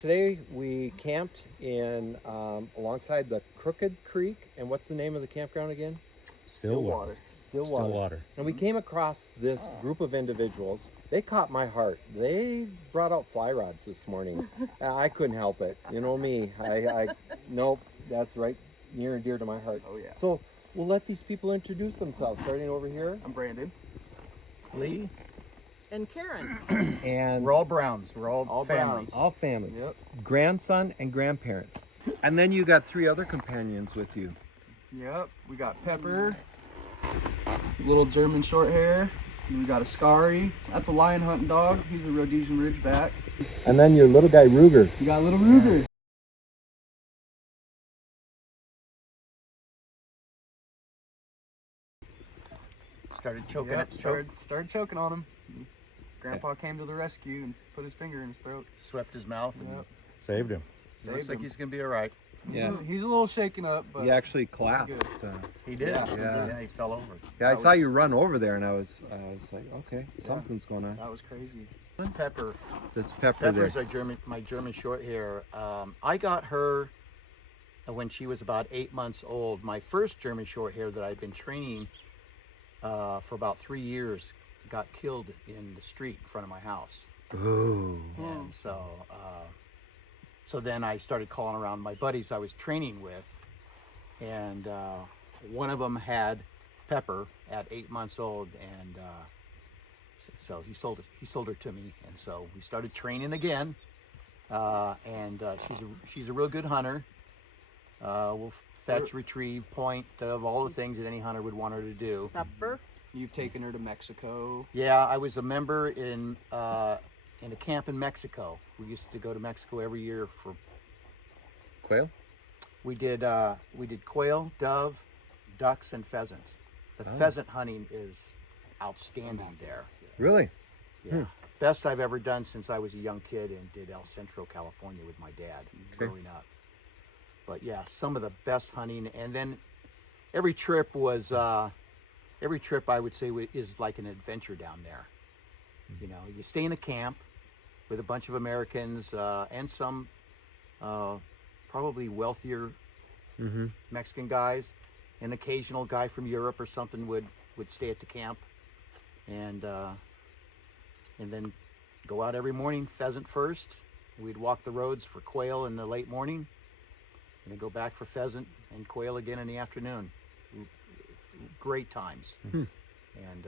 Today we camped in alongside the Crooked Creek, and what's the name of the campground again? Stillwater. Stillwater. And we came across this group of individuals. They caught my heart. They brought out fly rods this morning. I couldn't help it. You know me. Nope, that's right near and dear to my heart. Oh yeah. So we'll let these people introduce themselves, starting over here. I'm Brandon. Lee. And Karen. And We're all Browns. We're all families. all family. Yep. Grandson and grandparents. And then you got 3 other companions with you. Yep. We got Pepper, little German short hair. And we got a Scary. That's a lion hunting dog. He's a Rhodesian Ridgeback. And then your little guy Ruger. You got little Ruger. Started choking Yep. Started choking on him. Grandpa came to the rescue and put his finger in his throat. Swept his mouth and Yep. Saved him. looks like he's gonna be all right. Yeah. He's a little shaken up, but He actually collapsed. He did. Yeah. He fell over. Yeah, I saw you run over there, and I was like, okay, something's going on. that was crazy. It's Pepper. That's Pepper there. Pepper's my German short hair. I got her when she was about 8 months old. My first German short hair that I'd been training for about 3 years got killed in the street in front of my house. Ooh. And so then I started calling around my buddies I was training with, and one of them had Pepper at 8 months old, and so he sold her to me, and so we started training again. And she's a real good hunter. Will fetch, retrieve, point, of all the things that any hunter would want her to do. Pepper. You've taken her to Mexico. Yeah, I was a member in a camp in Mexico. We used to go to Mexico every year for. Quail? We did quail, dove, ducks, and pheasant. The pheasant hunting is outstanding there. Really? Yeah, best I've ever done since I was a young kid and did El Centro, California with my dad growing up. But yeah, some of the best hunting, and then every trip I would say is like an adventure down there. You know, you stay in a camp with a bunch of Americans and some probably wealthier Mexican guys. An occasional guy from Europe or something would stay at the camp, and then go out every morning, pheasant first. We'd walk the roads for quail in the late morning, and then go back for pheasant and quail again in the afternoon. Great times. And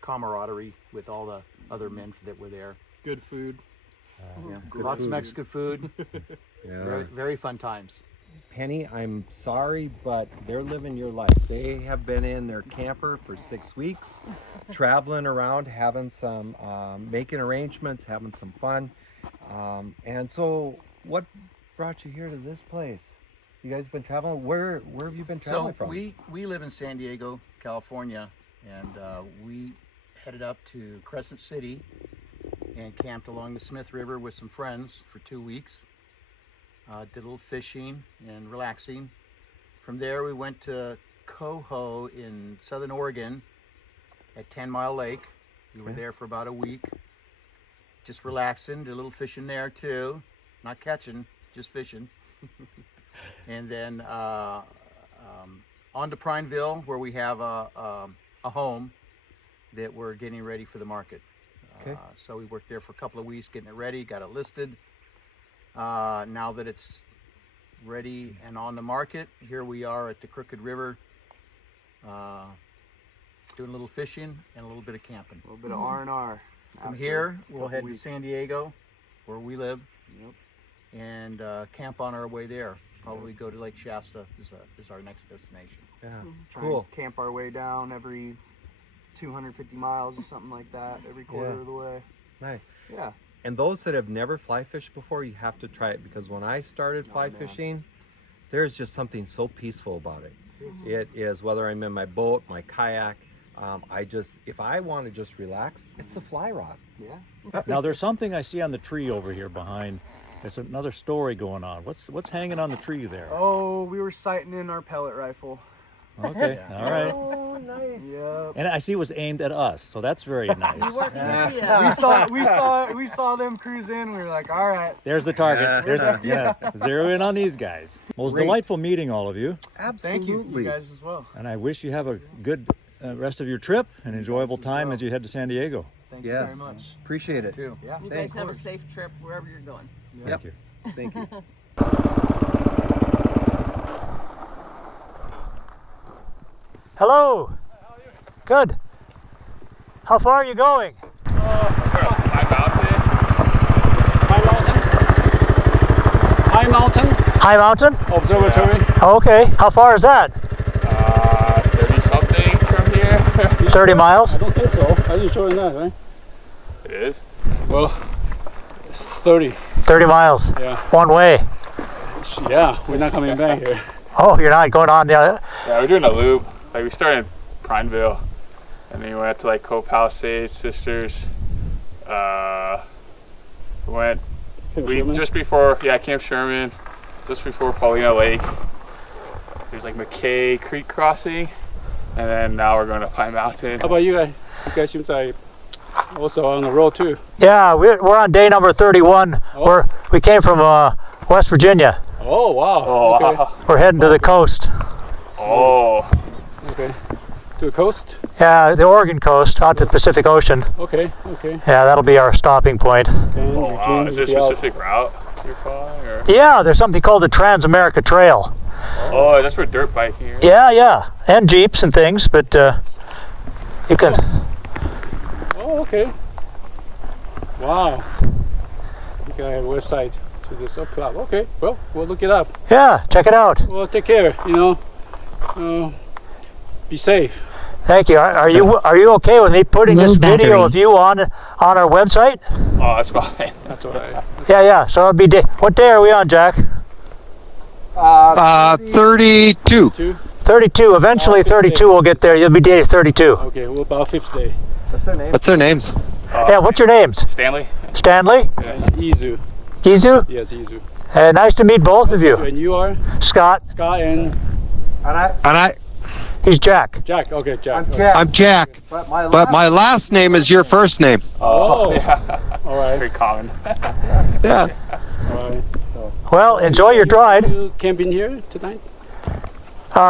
camaraderie with all the other men that were there. Good food. Lots of Mexican food. Yeah. Very, very fun times. Penny, I'm sorry, but they're living your life. They have been in their camper for 6 weeks, traveling around, having some, making arrangements, having some fun. And so what brought you here to this place? You guys been traveling? Where have you been traveling from? We live in San Diego, California, and we headed up to Crescent City and camped along the Smith River with some friends for 2 weeks. Did a little fishing and relaxing. From there we went to Coho in Southern Oregon at 10 Mile Lake. We were there for about a week, just relaxing, did a little fishing there too. Not catching, just fishing. And then on to Prineville, where we have a home that we're getting ready for the market. So we worked there for a couple of weeks getting it ready, got it listed. Now that it's ready and on the market, here we are at the Crooked River, doing a little fishing and a little bit of camping. A little bit of R&R. From here, we'll head to San Diego, where we live, and camp on our way there. Probably go to Lake Shasta is our next destination. Yeah, Try cool. and camp our way down every 250 miles or something like that, every quarter of the way. Nice. Yeah. And those that have never fly fished before, you have to try it, because when I started fly fishing, there's just something so peaceful about it. It is, whether I'm in my boat, my kayak, if I want to just relax, it's the fly rod. Yeah. Now there's something I see on the tree over here behind. There's another story going on. What's hanging on the tree there? Oh, we were sighting in our pellet rifle. Okay, all right. Oh, nice. Yep. And I see it was aimed at us, so that's very nice. We saw them cruise in. We were like, all right. There's the target. Zero in on these guys. Well, it was Great. delightful meeting all of you, Thank you, Absolutely. you guys as well. and I wish you have a good rest of your trip, an enjoyable time as you head to San Diego. Thank you Yes. very much. Appreciate it. Too. Yeah. You Thanks. guys have a safe trip wherever you're going. Thank you. Thank you. Hello. Good. How far are you going? High Mountain High Mountain? Observatory. Oh, okay. How far is that? 30 something from here. 30 miles? I don't think so. Are you sure on that, right? It is. Well, it's 30. 30 miles. Yeah. One way. Yeah, we're not coming back here. Oh, you're not going on the other? Yeah, we're doing a loop. Like we started in Prineville, and then we went to like Cove Palisades, Sisters. We just before Camp Sherman, just before Paulina Lake. There's like McKay Creek crossing, and then now we're going to Pine Mountain. How about you guys? You guys seem like also on the road too. Yeah, we're on day number 31. Oh. We came from West Virginia. Oh wow. Oh, Okay. wow. We're heading to the coast. Oh, Okay. To the coast. Yeah, the Oregon coast, out to the Pacific Ocean. Okay. Okay. Yeah, that'll be our stopping point. And oh wow. Eugene Is there a will be out. specific route you're following? Or? Yeah, there's something called the TransAmerica Trail. Oh, that's for dirt biking. Right? Yeah, and jeeps and things, but you can. Oh, okay. Wow. You got a website to this club. Okay. Well, we'll look it up. Yeah, check it out. Well, take care. Be safe. Thank you. Are you okay with me putting this video of you on our website? Oh, that's fine. That's all right. Yeah. So it'll be what day are we on, Jack? 32. 32. Eventually, 32 will get there. You'll be day 32. Okay. What about fifth day? What's their names? Yeah. What's your names? Stanley. Stanley, Izu. Gizu. Yes, Izu. Nice to meet both of you. And you are Scott. Scott and He's Jack. Jack. Okay, Jack. I'm Jack, but my last name is your first name. Oh. Yeah. All right. Very common. Yeah. All right. Well, enjoy your ride. You camping here tonight?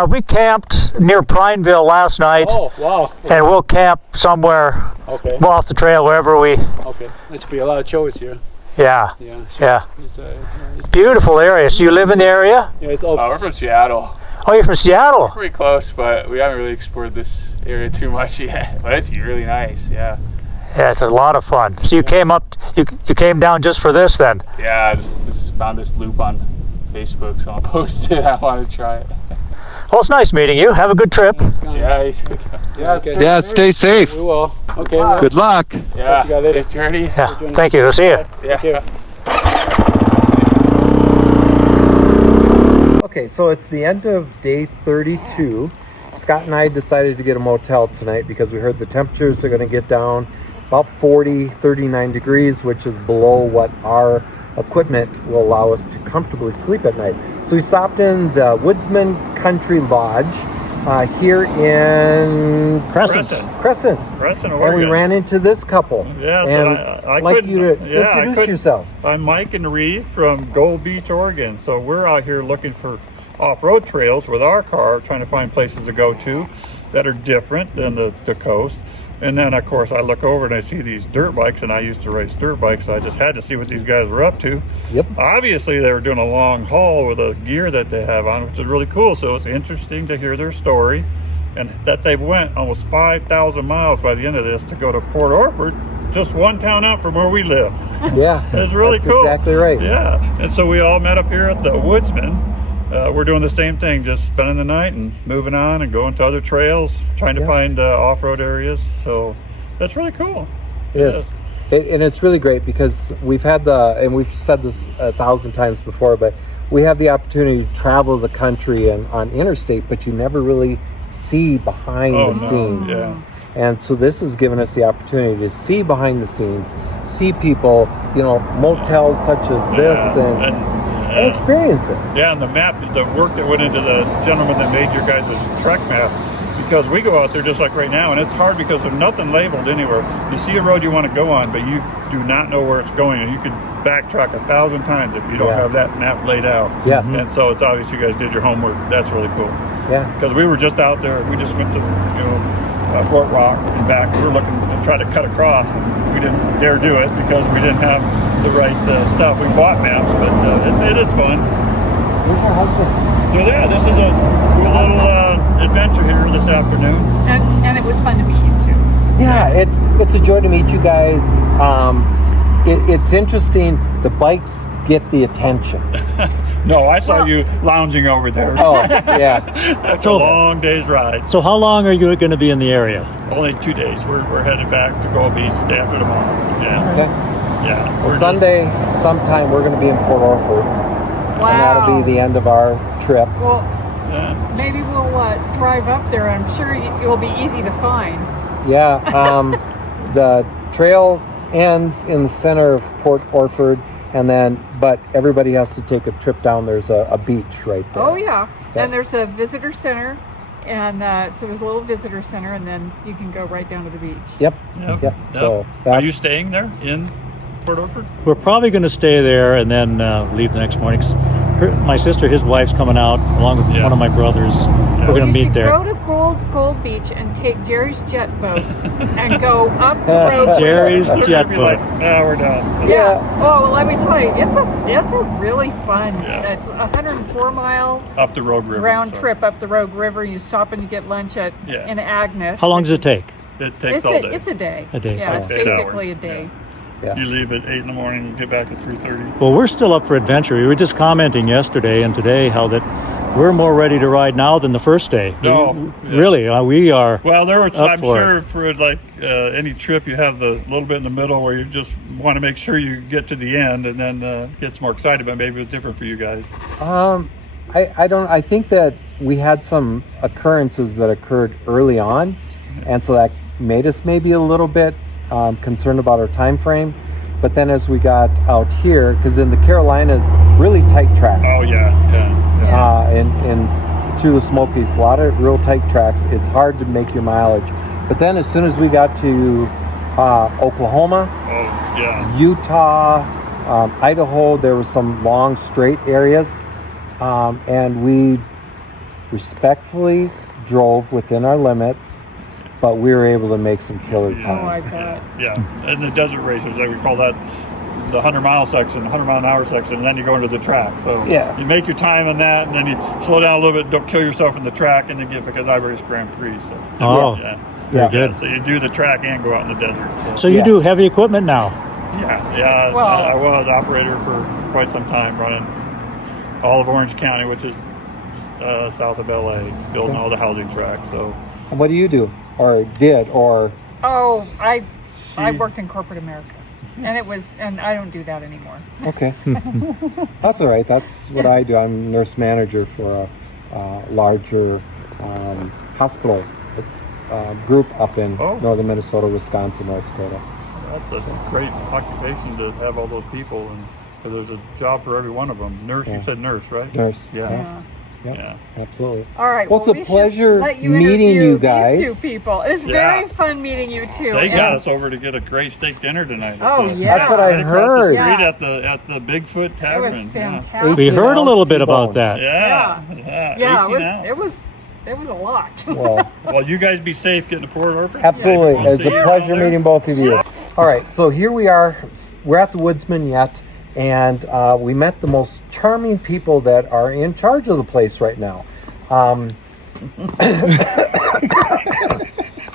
We camped near Prineville last night, Oh, wow. and we'll camp somewhere Okay. off the trail wherever we. Okay. There should be a lot of choice here. Yeah. Yeah. Yeah. It's Beautiful area. So you live in the area? yeah. It's We're from Seattle. Oh, you're from Seattle. Pretty close, but we haven't really explored this area too much yet. But it's really nice. Yeah. Yeah, it's a lot of fun. So you came up, you came down just for this then? Yeah, I just found this loop on Facebook, so I'll post it. I want to try it. Well, it's nice meeting you. Have a good trip. Yeah, Okay. Yeah, stay safe. We will. Okay. Well, Good luck. yeah. you guys later. Safe journeys. Yeah. Thank you. We'll see you. Yeah. Okay. Okay, so it's the end of day 32. Scott and I decided to get a motel tonight because we heard the temperatures are going to get down about 40, 39 degrees, which is below what our equipment will allow us to comfortably sleep at night. So we stopped in the Woodsman Country Lodge here in Crescent. Crescent. Crescent, And Oregon. we ran into this couple. Yeah, so and I I'd like couldn't- you to yeah, I introduce couldn't- yourselves. I'm Mike and Reeve from Gold Beach, Oregon. So we're out here looking for off-road trails with our car, trying to find places to go to that are different than the coast. And then, of course, I look over and I see these dirt bikes, and I used to race dirt bikes, so I just had to see what these guys were up to. Yep. Obviously, they were doing a long haul with the gear that they have on, which is really cool. So it's interesting to hear their story, and that they went almost 5,000 miles by the end of this to go to Port Orford, just one town out from where we live. Yeah, It's really that's cool. exactly right. Yeah, and so we all met up here at the Woodsman. We're doing the same thing, just spending the night and moving on and going to other trails, trying to Yeah. find off-road areas. So that's really cool. It is. And it's really great because we've had and we've said this 1,000 times before, but we have the opportunity to travel the country and on interstate, but you never really see behind Oh, the no. scenes. Yeah. And so this has given us the opportunity to see behind the scenes, see people, motels such as this, and experience it. Yeah, and the map, the work that went into the gentleman that made your guys' trek map, because we go out there just like right now, and it's hard because there's nothing labeled anywhere. You see a road you want to go on, but you do not know where it's going, and you could backtrack 1,000 times if you don't have that map laid out. Yes. And so it's obvious you guys did your homework. That's really cool. Yeah. Because we were just out there. We just went to Fort Rock and back. We were looking to try to cut across, and we didn't dare do it because we didn't have the right stuff. We bought maps, but it is fun. Where's your husband? So yeah, this is a cool little adventure here this afternoon. And it was fun to meet you too. Yeah, it's a joy to meet you guys. It's interesting. The bikes get the attention. No, I saw you lounging over there. Oh, yeah. That's a long day's ride. So how long are you going to be in the area? Only 2 days. We're headed back to Gold Beach day after tomorrow. Yeah. Okay. Yeah. Well, Sunday, sometime we're going to be in Port Orford. Wow. And that'll be the end of our trip. Well, maybe we'll drive up there. I'm sure it will be easy to find. Yeah. The trail ends in the center of Port Orford, and then, but everybody has to take a trip down. There's a beach right there. Oh, yeah. And there's a visitor center. And so there's a little visitor center, and then you can go right down to the beach. Yep. So are you staying there in Port Orford? We're probably going to stay there and then leave the next morning. 'Cause my sister, his wife's coming out along with one of my brothers. We're going to meet there. Go to Gold Beach and take Jerry's jet boat and go up the road. Jerry's jet boat. We're done. Yeah. Oh, well, let me tell you, it's a really fun. It's 104 mile up the Rogue River round trip up the Rogue River. You stop and you get lunch in Agnes. How long does it take? It takes all day. It's a day. A day. Yeah, it's 8 basically hours. a day. Yeah. You leave at 8 in the morning and get back at 3:30. Well, we're still up for adventure. We were just commenting yesterday and today how that we're more ready to ride now than the first day. No, really, we are. Well, I'm for sure for like any trip, you have the little bit in the middle where you just want to make sure you get to the end, and then gets more excited. But maybe it's different for you guys. I think that we had some occurrences that occurred early on, and so that made us maybe a little bit concerned about our time frame. But then as we got out here, because in the Carolinas, really tight tracks. Oh yeah. And through the Smokies, a lot of real tight tracks. It's hard to make your mileage. But then as soon as we got to Oklahoma, Utah, Idaho, there were some long straight areas, and we respectfully drove within our limits, but we were able to make some killer time. Oh, I bet. Yeah, and the desert races, like we call that the 100-mile section, 100-mile-an-hour section, and then you go into the track. So you make your time on that, and then you slow down a little bit, don't kill yourself in the track, and then get, because I race Grand Prix. So very good. So you do the track and go out in the desert. So you do heavy equipment now? Yeah. Well, I was operator for quite some time, running all of Orange County, which is south of LA, building all the housing tracks. So what do you do, or did, or? Oh, I worked in corporate America, and I don't do that anymore. Okay, that's all right. That's what I do. I'm nurse manager for a larger hospital group up in northern Minnesota, Wisconsin, North Dakota. That's a great occupation to have all those people, and there's a job for every one of them. Nurse, you said nurse, right? Nurse. Yeah. Yeah, absolutely. All right. Well, it's a pleasure meeting you guys. These two people. It's very fun meeting you two. They got us over to get a great steak dinner tonight. Oh, yeah. That's what I heard. At the Bigfoot Tavern. It was fantastic. We heard a little bit about that. Yeah. It was a lot. Well, you guys be safe getting to Port Orford. Absolutely. It's a pleasure meeting both of you. All right, so here we are. We're at the Woodsman yet. And we met the most charming people that are in charge of the place right now.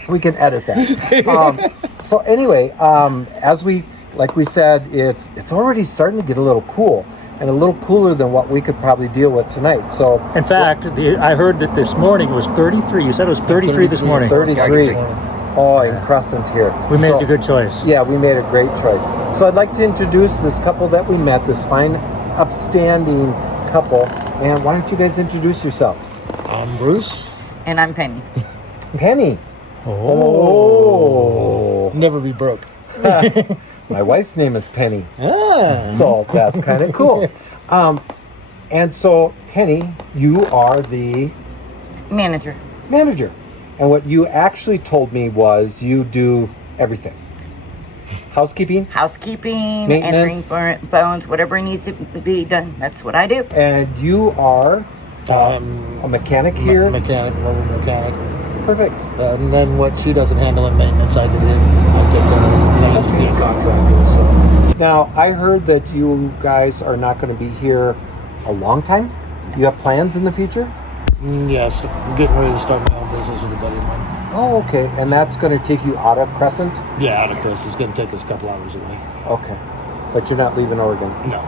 We can edit that. So anyway, as we said, it's already starting to get a little cool, and a little cooler than what we could probably deal with tonight. So in fact, I heard that this morning it was 33. You said it was 33 this morning. 33. Oh, in Crescent here. We made a good choice. Yeah, we made a great choice. So I'd like to introduce this couple that we met, this fine, upstanding couple. And why don't you guys introduce yourself? I'm Bruce. And I'm Penny. Penny. Oh. Never be broke. My wife's name is Penny. Ah. So that's kind of cool. And so, Penny, you are the... Manager. And what you actually told me was you do everything. Housekeeping? Housekeeping, Maintenance. answering phones, whatever needs to be done. That's what I do. And you are a mechanic here? Mechanic, mobile mechanic. Perfect. And then what she doesn't handle in maintenance, I get in. I take care of landscape contractors. So. Now, I heard that you guys are not going to be here a long time. You have plans in the future? Yes, I'm getting ready to start my own business with a buddy of mine. Oh, okay. And that's going to take you out of Crescent? Yeah, out of Crescent. It's going to take us a couple hours away. Okay. But you're not leaving Oregon? No.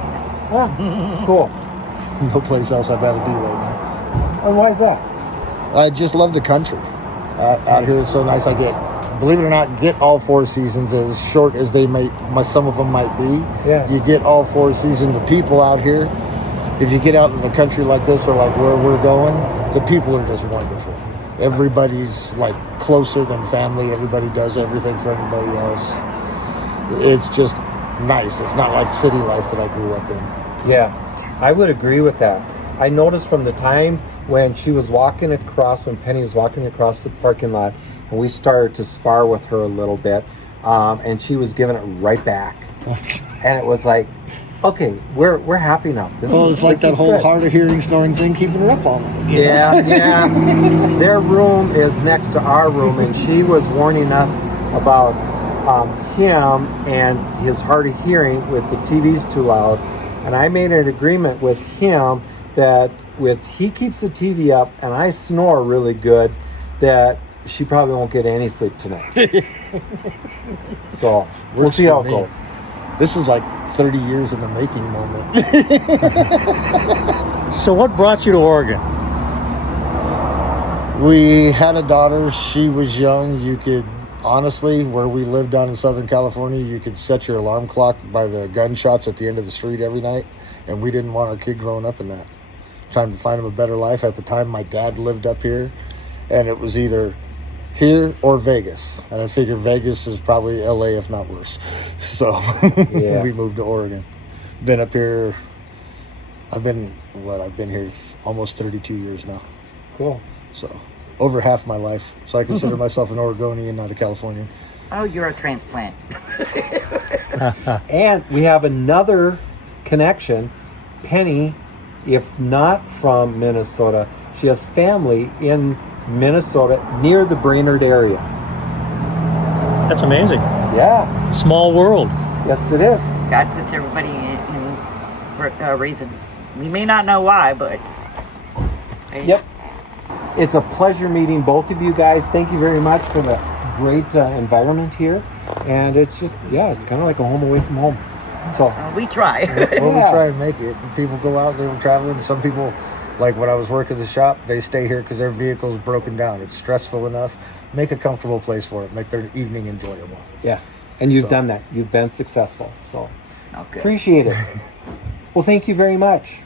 Ah, cool. No place else I'd rather be right now. And why is that? I just love the country. Out here it's so nice. I get, believe it or not, get all 4 seasons as short as they some of them might be. Yeah. You get all 4 seasons. The people out here, if you get out in the country like this or like where we're going, the people are just wonderful. Everybody's like closer than family. Everybody does everything for everybody else. It's just nice. It's not like city life that I grew up in. Yeah, I would agree with that. I noticed from the time when Penny was walking across the parking lot, and we started to spar with her a little bit, and she was giving it right back. And it was like, okay, we're happy now. It's like that whole hard of hearing, snoring thing, keeping her up all night. Yeah. Their room is next to our room, and she was warning us about him and his hard of hearing with the TV's too loud. And I made an agreement with him that he keeps the TV up and I snore really good, that she probably won't get any sleep tonight. So we'll see how it goes. This is like 30 years in the making moment. So what brought you to Oregon? We had a daughter. She was young. You could, honestly, where we lived down in Southern California, you could set your alarm clock by the gunshots at the end of the street every night. And we didn't want our kid growing up in that. Trying to find him a better life. At the time, my dad lived up here. And it was either here or Vegas. And I figured Vegas is probably LA, if not worse. So we moved to Oregon. Been up here, I've been here almost 32 years now. Cool. So over half my life. So I consider myself an Oregonian, not a Californian. Oh, you're a transplant. And we have another connection. Penny, if not from Minnesota, she has family in Minnesota near the Brainerd area. That's amazing. Yeah. Small world. Yes, it is. God puts everybody in for a reason. We may not know why, but... Yep. It's a pleasure meeting both of you guys. Thank you very much for the great environment here. And it's just, it's kind of like a home away from home. So we try. Well, we try and make it. People go out, they were traveling. Some people, like when I was working the shop, they stay here because their vehicle's broken down. It's stressful enough. Make a comfortable place for it. Make their evening enjoyable. Yeah. And you've done that. You've been successful. So Okay. appreciate it. Well, thank you very much.